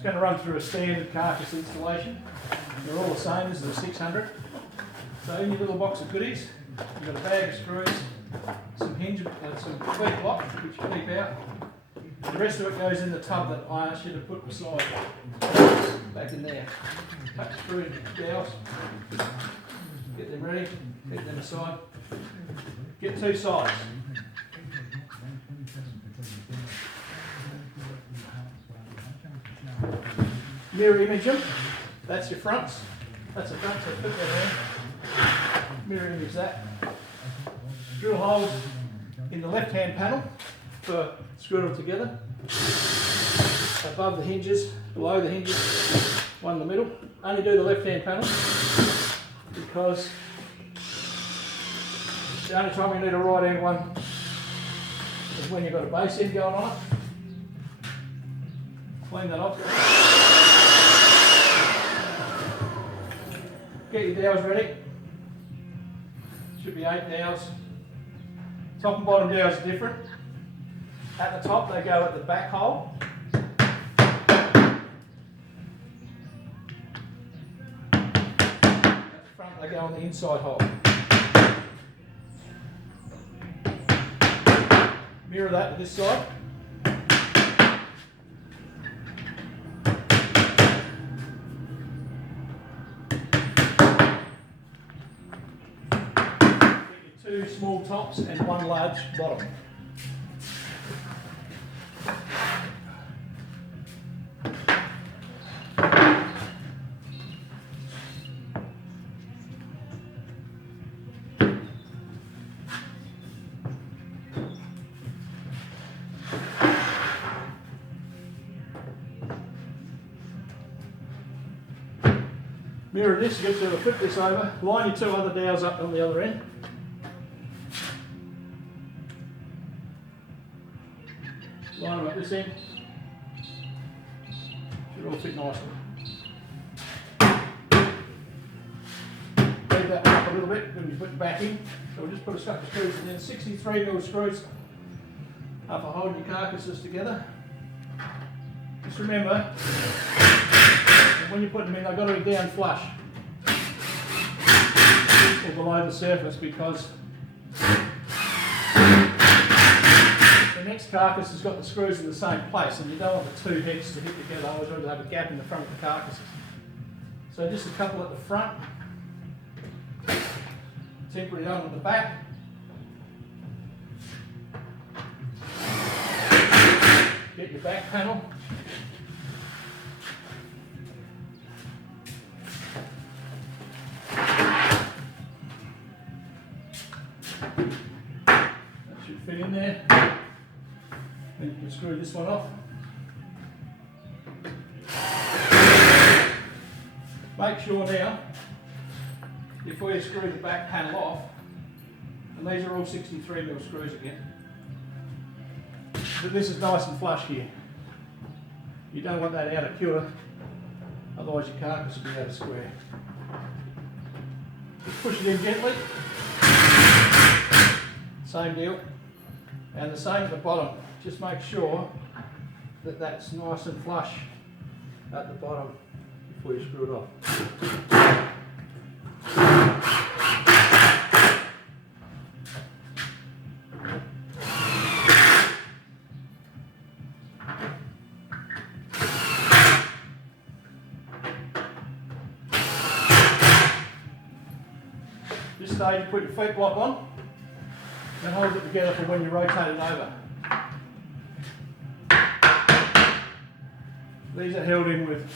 It's going to run through a standard carcass installation. They're all the same. This is a 600. So in your little box of goodies, you've got a bag of screws, some hinge, some feet lock, which you keep out. The rest of it goes in the tub that I asked you to put beside, back in there. Cut the screw dowels, get them ready, keep them aside. Get two sides. Mirror image them. That's your fronts. That's the front, so put that in. Mirror image that. Drill holes in the left-hand panel for screwing them together. Above the hinges, below the hinges, one in the middle. Only do the left-hand panel because the only time you need a right-hand one is when you've got a base end going on it. Clean that off. Get your dowels ready. Should be 8 dowels. Top and bottom dowels are different. At the top they go at the back hole. At the front they go on the inside hole. Mirror that to this side. Two small tops and one large bottom. Mirror this, you get to flip this over, line your two other dowels up on the other end. Line them up this end. Should all fit nicely. Leave that one up a little bit when you put it back in. So we'll just put a couple of screws in there. 63mm screws are for holding your carcasses together. Just remember, when you put them in, they've got to be down flush or below the surface, because the next carcass has got the screws in the same place, and you don't want the two heads to hit together, otherwise you'll have a gap in the front of the carcasses. So just a couple at the front, temporary one at the back. Get your back panel. That should fit in there. Then you can screw this one off. Make sure now, before you screw the back panel off, and these are all 63mm screws again, that this is nice and flush here. You don't want that out of kilter, otherwise your carcass will be out of square. Just push it in gently. Same deal. And the same at the bottom. Just make sure that that's nice and flush at the bottom before you screw it off. This stage, put your feet block on and hold it together for when you rotate it over. These are held in with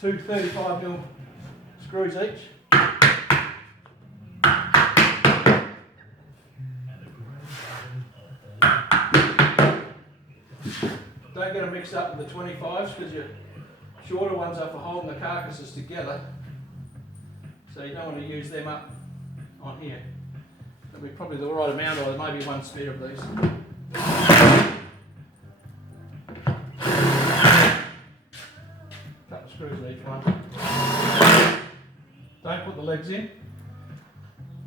two 35mm screws each. Don't get them mixed up with the 25s, because your shorter ones are for holding the carcasses together. So you don't want to use them up on here. That'll be probably the right amount, or maybe one spare of these. Couple of screws in each one. Don't put the legs in,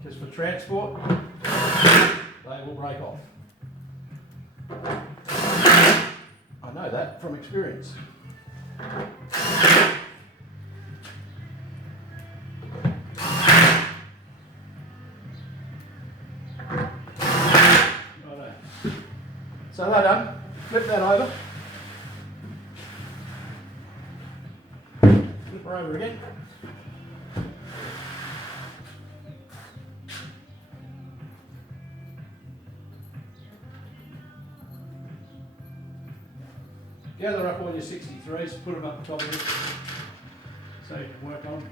just for transport, they will break off. I know know that from experience. Righto. So that done, flip that over. Flip her over again. Gather up all your 63s, put them up the top of it so you can work on.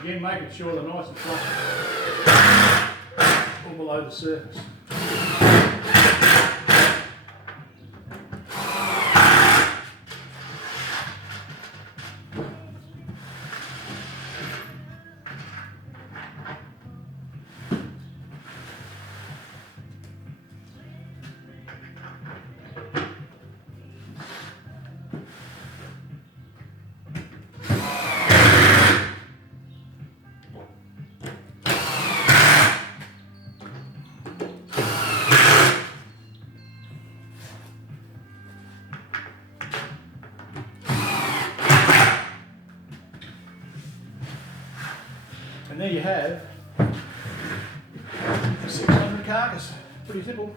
Again, making sure they're nice and flat all below the surface. And there you have a 600 carcass. Pretty simple.